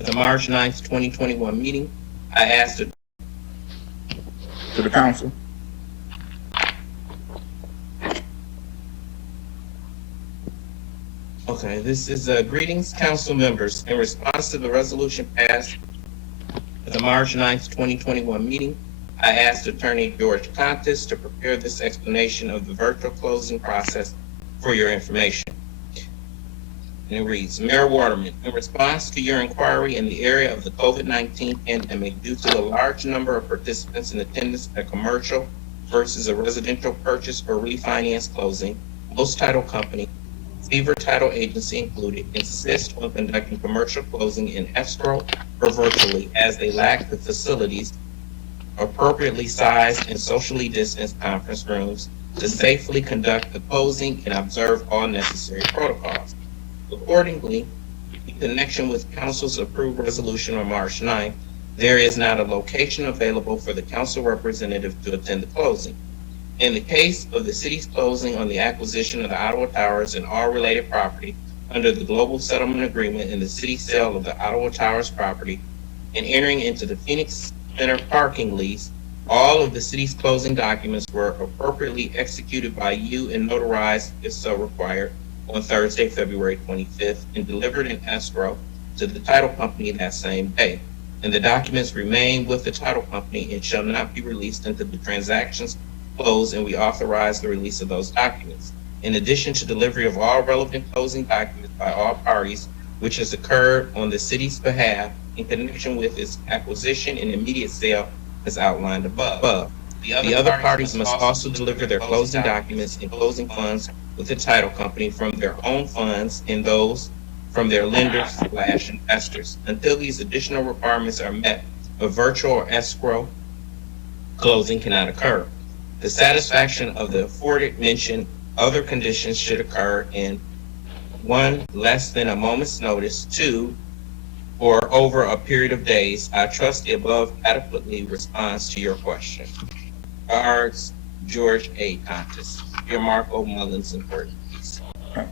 At the March 9th, 2021 meeting, I asked To the council. Okay, this is greetings, council members. In response to the resolution passed at the March 9th, 2021 meeting, I asked Attorney George Contis to prepare this explanation of the virtual closing process for your information. And it reads, Mayor Waterman, in response to your inquiry in the area of the COVID-19 pandemic due to the large number of participants in attendance at commercial versus a residential purchase or refinance closing, most title companies, Fever Title Agency included, insist on conducting commercial closing in escrow or virtually as they lack the facilities, appropriately sized and socially distanced conference rooms to safely conduct the closing and observe all necessary protocols. Accordingly, in connection with Council's approved resolution on March 9th, there is not a location available for the council representative to attend the closing. In the case of the city's closing on the acquisition of the Ottawa Towers and all related property under the Global Settlement Agreement and the city sale of the Ottawa Towers property and entering into the Phoenix Center parking lease, all of the city's closing documents were appropriately executed by you and notarized, if so required, on Thursday, February 25th, and delivered in escrow to the title company that same day. And the documents remain with the title company and shall not be released until the transactions close and we authorize the release of those documents. In addition to delivery of all relevant closing documents by all parties, which has occurred on the city's behalf in connection with its acquisition and immediate sale as outlined above. The other parties must also deliver their closing documents and closing funds with the title company from their own funds and those from their lenders/investors. Until these additional requirements are met, a virtual or escrow closing cannot occur. The satisfaction of the aforementioned other conditions should occur in 1, less than a moment's notice, 2, or over a period of days. I trust the above adequately responds to your question. Regards, George A. Contis. Your Marco Mullins and Burton.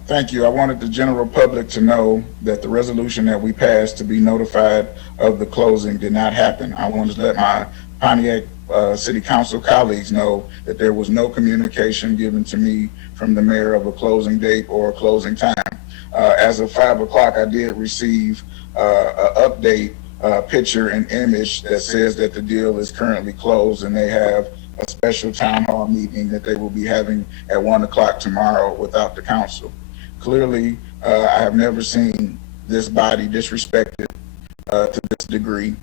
Thank you. I wanted the general public to know that the resolution that we passed to be notified of the closing did not happen. I wanted to let my Pontiac City Council colleagues know that there was no communication given to me from the mayor of a closing date or a closing time. As of 5 o'clock, I did receive an update picture and image that says that the deal is currently closed and they have a special town hall meeting that they will be having at 1 o'clock tomorrow without the council. Clearly, I have never seen this body disrespected to this degree.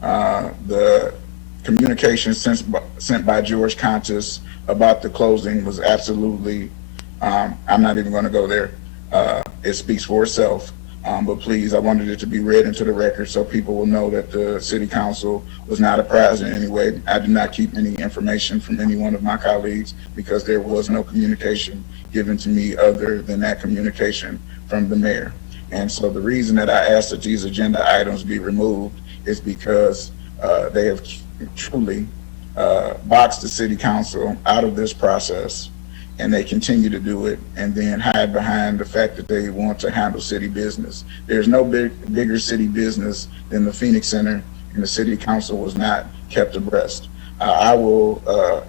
The communication sent by George Contis about the closing was absolutely, I'm not even going to go there. It speaks for itself. But please, I wanted it to be read into the record so people will know that the city council was not apprised in any way. I did not keep any information from any one of my colleagues because there was no communication given to me other than that communication from the mayor. And so the reason that I asked that these agenda items be removed is because they have truly boxed the city council out of this process, and they continue to do it and then hide behind the fact that they want to handle city business. There's no bigger city business than the Phoenix Center, and the city council was not kept abreast. I will,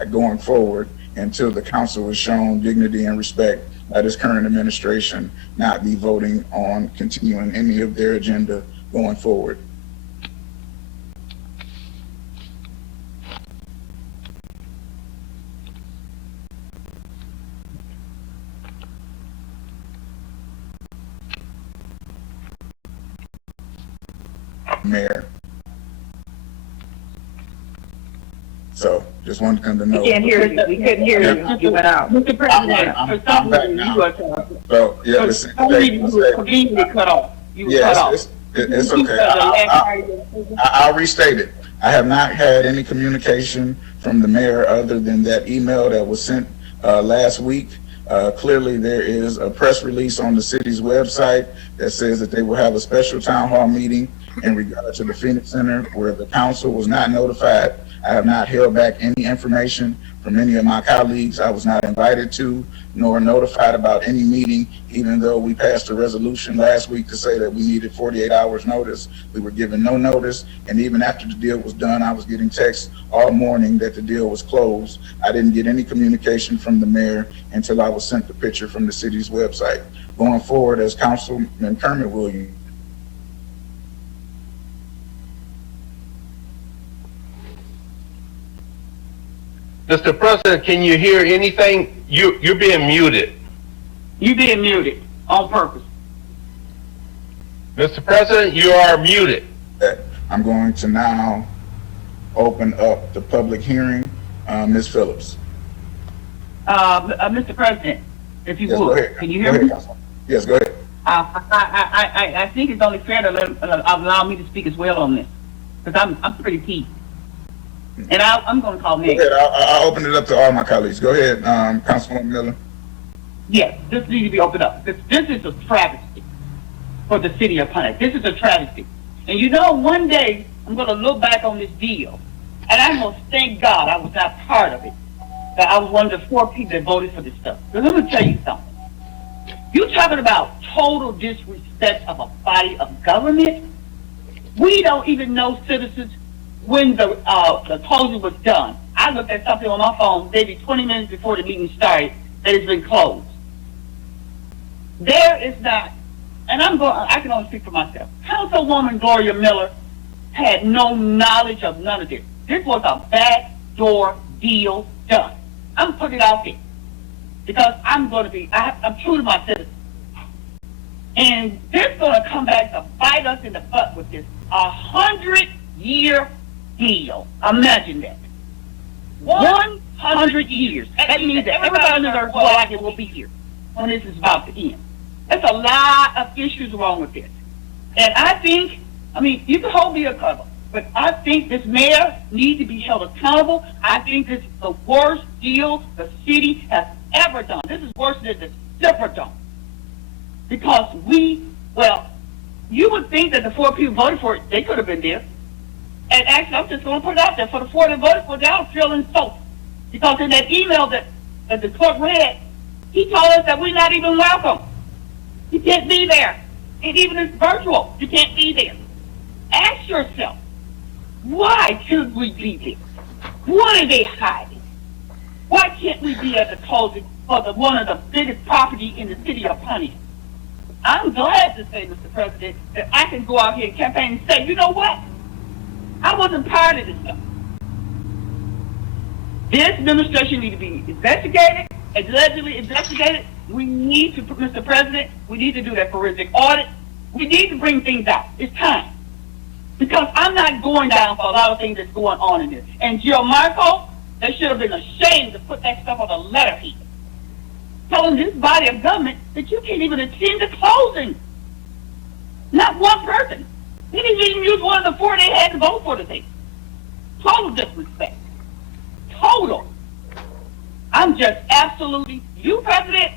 going forward, until the council is shown dignity and respect by this current administration, not be voting on continuing any of their agenda going forward. Mayor. So just wanted them to know. We can't hear you. We couldn't hear you. You went out. Mr. President, for some back reason now. you are talking. So yeah, For some reason you were conveniently cut off. You were cut off. yes, it's okay. I'll restate it. I have not had any communication from the mayor other than that email that was sent last week. Clearly, there is a press release on the city's website that says that they will have a special town hall meeting in regard to the Phoenix Center where the council was not notified. I have not held back any information from any of my colleagues. I was not invited to nor notified about any meeting, even though we passed a resolution last week to say that we needed 48 hours notice. We were given no notice, and even after the deal was done, I was getting texts all morning that the deal was closed. I didn't get any communication from the mayor until I was sent the picture from the city's website. Going forward, as Councilman Kermit will Mr. President, can you hear anything? You're being muted. You being muted on purpose. Mr. President, you are muted. I'm going to now open up the public hearing. Ms. Phillips. Mr. President, if you Yes, go would, ahead. can you Go hear ahead, me? Councilman. Yes, go ahead. I think it's only fair to allow me to speak as well on this, because I'm pretty key. And I'm going to call Go Nick. ahead. I'll open it up to all my colleagues. Go ahead, Councilwoman Miller. Yes, this needs to be opened up. This is a travesty for the city of Punta. This is a travesty. And you know, one day I'm going to look back on this deal, and I'm going to thank God I was not part of it. That I was one of the 4 people that voted for this stuff. But let me tell you something. You're talking about total disrespect of a body of government. We don't even know citizens when the closing was done. I looked at something on my phone maybe 20 minutes before the meeting started that it's been closed. There is not, and I can only speak for myself. Councilwoman Gloria Miller had no knowledge of none of this. This was a backdoor deal done. I'm putting it out there because I'm true to my citizens. And they're going to come back to bite us in the butt with this 100-year deal. Imagine that. 100 years. That means that everybody on the earth will be here when this is about to end. There's a lot of issues wrong with this. And I think, you can hold me accountable, but I think this mayor needs to be held accountable. I think this is the worst deal the city has ever done. This is worse than the Superdome. Because you would think that the 4 people voted for it, they could have been there. And actually, I'm just going to put it out there. For the 4 that voted for it, they don't feel insulted. Because in that email that the clerk read, he told us that we're not even welcome. You can't be there. And even if it's virtual, you can't be there. Ask yourself, why should we be there? What are they hiding? Why can't we be at the closing for one of the biggest property in the city of Pontiac? I'm glad to say, Mr. President, that I can go out here and campaign and say, you know what? I wasn't part of this stuff. This administration needs to be investigated, allegedly investigated. We need to, Mr. President, we need to do that forensic audit. We need to bring things out. It's time. Because I'm not going down for a lot of things that's going on in this. And Gianmarco, they should have been ashamed to put that stuff on the letterhead. Telling this body of government that you can't even attend the closing. Not one person. He didn't even use one of the 4 they had to vote for today. Total disrespect. Total. I'm just absolutely, you President,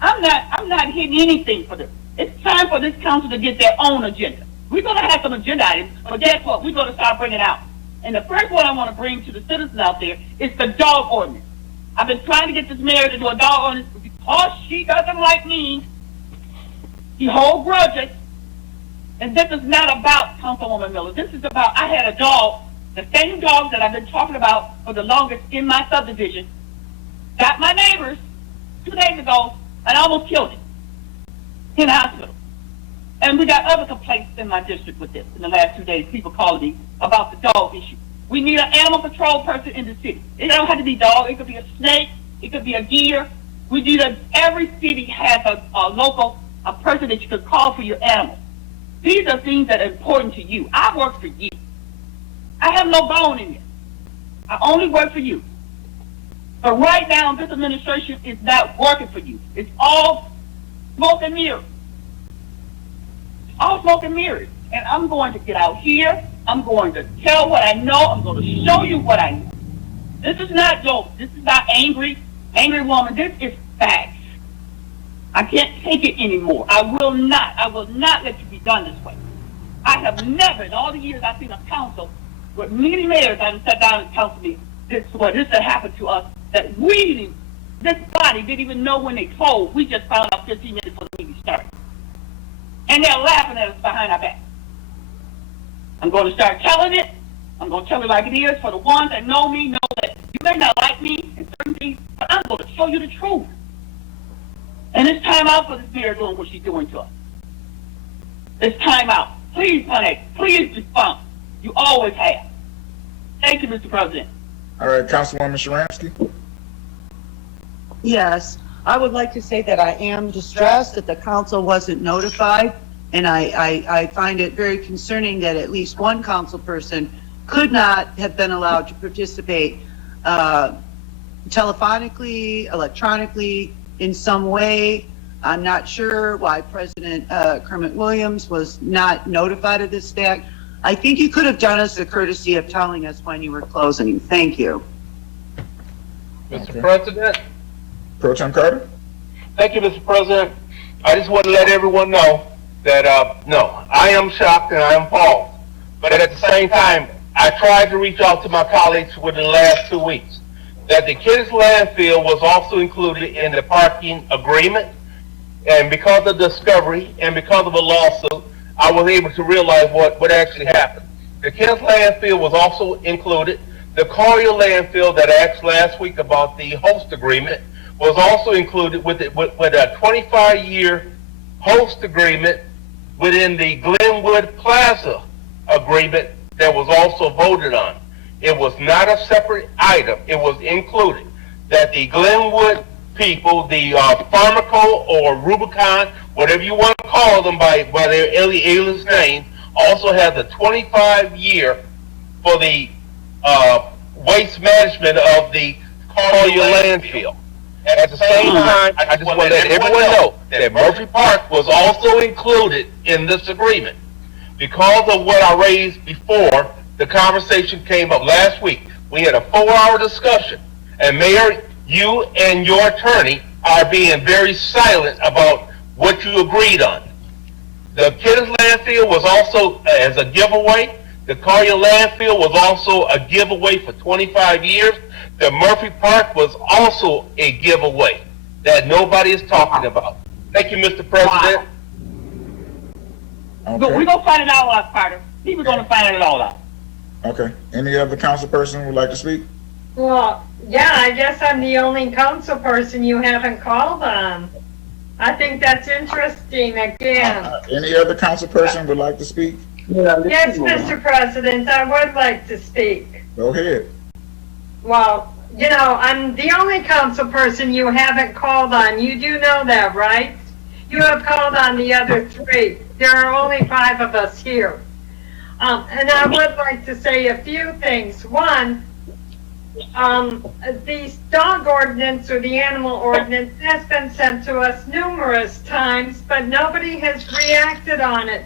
I'm not hitting anything for this. It's time for this council to get their own agenda. We're going to have some agenda items, but guess what? We're going to start bringing out. And the first one I want to bring to the citizens out there is the dog ordinance. I've been trying to get this mayor to do a dog ordinance because she doesn't like me. She holds grudges. And this is not about Councilwoman Miller. This is about, I had a dog, the same dog that I've been talking about for the longest in my subdivision, got my neighbors 2 days ago and almost killed him in the hospital. And we got other complaints in my district with this in the last 2 days. People calling me about the dog issue. We need an animal control person in the city. It don't have to be a dog. It could be a snake. It could be a deer. We need every city has a local, a person that you could call for your animals. These are things that are important to you. I work for you. I have no bone in this. I only work for you. But right now, this administration is not working for you. It's all smoke and mirrors. All smoke and mirrors. And I'm going to get out here. I'm going to tell what I know. I'm going to show you what I know. This is not jokes. This is not angry woman. This is facts. I can't take it anymore. I will not let you be done this way. I have never, in all the years I've seen a council, with many mayors that have sat down and council me, this had happened to us, that this body didn't even know when they closed. We just found out 15 minutes before the meeting started. And they're laughing at us behind our back. I'm going to start telling it. I'm going to tell it like it is. For the ones that know me, know that you may not like me in certain things, but I'm going to show you the truth. And it's time out for this mayor doing what she's doing to us. It's time out. Please, honey, please respond. You always have. Thank you, Mr. President. All right, Councilwoman Sharansky. Yes, I would like to say that I am distressed that the council wasn't notified, and I find it very concerning that at least one council person could not have been allowed to participate telephonically, electronically, in some way. I'm not sure why President Kermit Williams was not notified of this fact. I think you could have done us the courtesy of telling us when you were closing. Thank you. Mr. Okay. President? Pro Tem Carter. Thank you, Mr. President. I just want to let everyone know that, no, I am shocked and I am appalled. But at the same time, I tried to reach out to my colleagues within the last 2 weeks that the Kids landfill was also included in the parking agreement. And because of discovery and because of a lawsuit, I was able to realize what actually happened. The Kids landfill was also included. The Collier landfill that I asked last week about the host agreement was also included with a 25-year host agreement within the Glenwood Plaza agreement that was also voted on. It was not a separate item. It was included that the Glenwood people, the Pharmaco or Rubicon, whatever you want to call them by their alias name, also has a 25-year for the waste management of the Collier landfill. At the same time, I just want to let everyone know that Murphy Park was also included in this agreement. Because of what I raised before, the conversation came up last week. We had a 4-hour discussion, and Mayor, you and your attorney are being very silent about what you agreed on. The Kidders landfill was also as a giveaway. The Collier landfill was also a giveaway for 25 years. The Murphy Park was also a giveaway that nobody is talking about. Thank you, Mr. President. But we're going to find it all out, Carter. People going to find it all out. Okay. Any other council person would like to speak? Well, yeah, I guess I'm the only council person you haven't called on. I think that's interesting again. Any other council person would like to speak? Yes, Mr. President, I would like to speak. Go ahead. Well, you know, I'm the only council person you haven't called on. You do know that, right? You have called on the other 3. There are only 5 of us here. And I would like to say a few things. One, the dog ordinance or the animal ordinance has been sent to us numerous times, but nobody has reacted on it.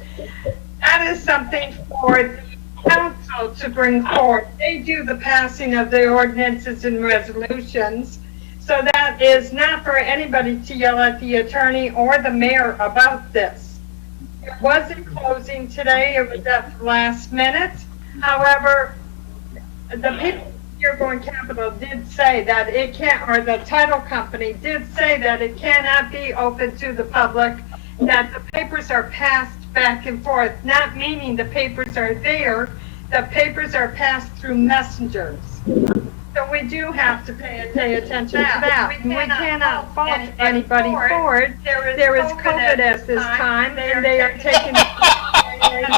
That is something for the council to bring forward. They do the passing of the ordinances and resolutions. So that is not for anybody to yell at the attorney or the mayor about this. It wasn't closing today, it was at the last minute. However, the people here Dearborn Capital did say that it can't, or the title company did say that it cannot be open to the public, that the papers are passed back and forth, not meaning the papers are there, the papers are passed through messengers. So we do have to pay attention to that. We cannot fault anybody for it. There is COVID at this time, and they are taking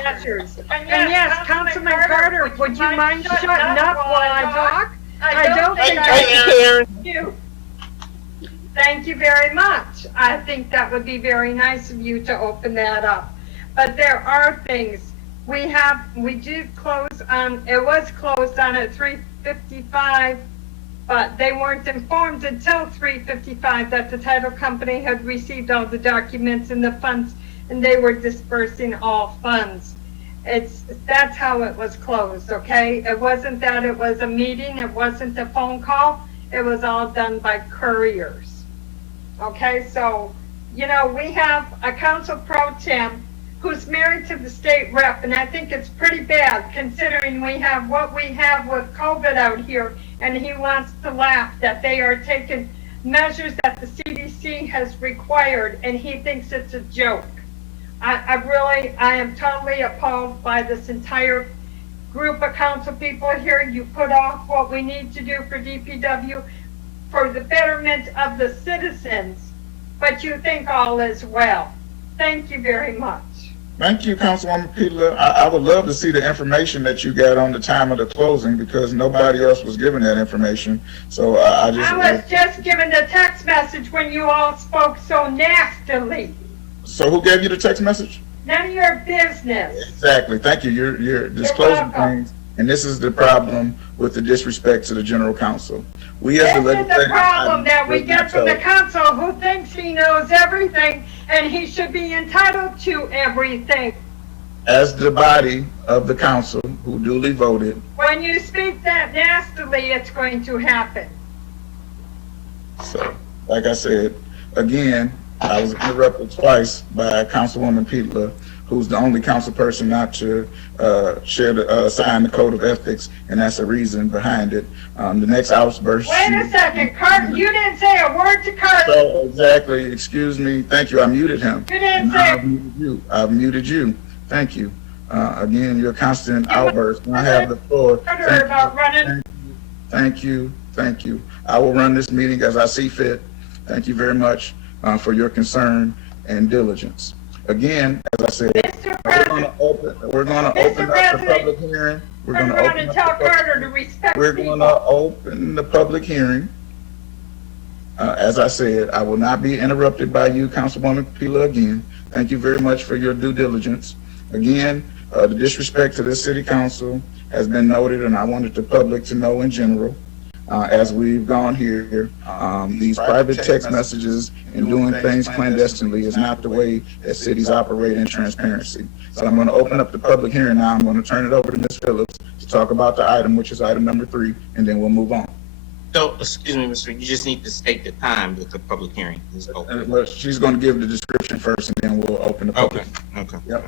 measures. And yes, Councilman Carter, would you mind shutting up while I talk? I don't think I do. Thank you very much. I think that would be very nice of you to open that up. But there are things we did close on, it was closed on at 3:55, but they weren't informed until 3:55 that the title company had received all the documents and the funds, and they were dispersing all funds. That's how it was closed, okay? It wasn't that it was a meeting, it wasn't a phone call, it was all done by couriers. Okay, so, you know, we have a council pro tem who's married to the state rep, and I think it's pretty bad considering we have what we have with COVID out here, and he wants to laugh that they are taking measures that the CDC has required, and he thinks it's a joke. I am totally appalled by this entire group of council people here. You put off what we need to do for DPW for the betterment of the citizens, but you think all is well. Thank you very much. Thank you, Councilwoman Petula. I would love to see the information that you got on the time of the closing because nobody else was given that information. So I was just given the text message when you all spoke so nastily. So who gave you the text message? None of your business. Exactly. Thank you. You're disclosing things, and this is the problem with the disrespect to the general counsel. We as the This is the legislative problem that we body- get from the council who thinks he knows everything and he should be entitled to everything. As the body of the council who duly voted, When you speak that nastily, it's going to happen. so like I said, again, I was interrupted twice by Councilwoman Petula, who's the only council person not to sign the code of ethics, and that's the reason behind it. The next outburst. Wait a second, Carter, you didn't say a word to Carter. So, exactly, excuse me, thank you, I muted him. You didn't And say- I've muted you, thank you. Again, your constant outburst, and I have the floor. Carter about running. Thank you. I will run this meeting as I see fit. Thank you very much for your concern and diligence. Again, as I said, Mr. we're going President, to open up the public hearing. We're going turn to around open and up tell the public- Carter to respect We're going people. to open the public hearing. As I said, I will not be interrupted by you, Councilwoman Petula, again. Thank you very much for your due diligence. Again, the disrespect to this city council has been noted, and I wanted the public to know in general, as we've gone here, these private text messages and doing things clandestinely is not the way that cities operate in transparency. So I'm going to open up the public hearing now. I'm going to turn it over to Ms. Phillips to talk about the item, which is item number 3, and then we'll move on. So, excuse me, Mr. You just need to state the time that the public hearing is open. Well, she's going to give the description first, and then we'll open the public. Okay. Yep.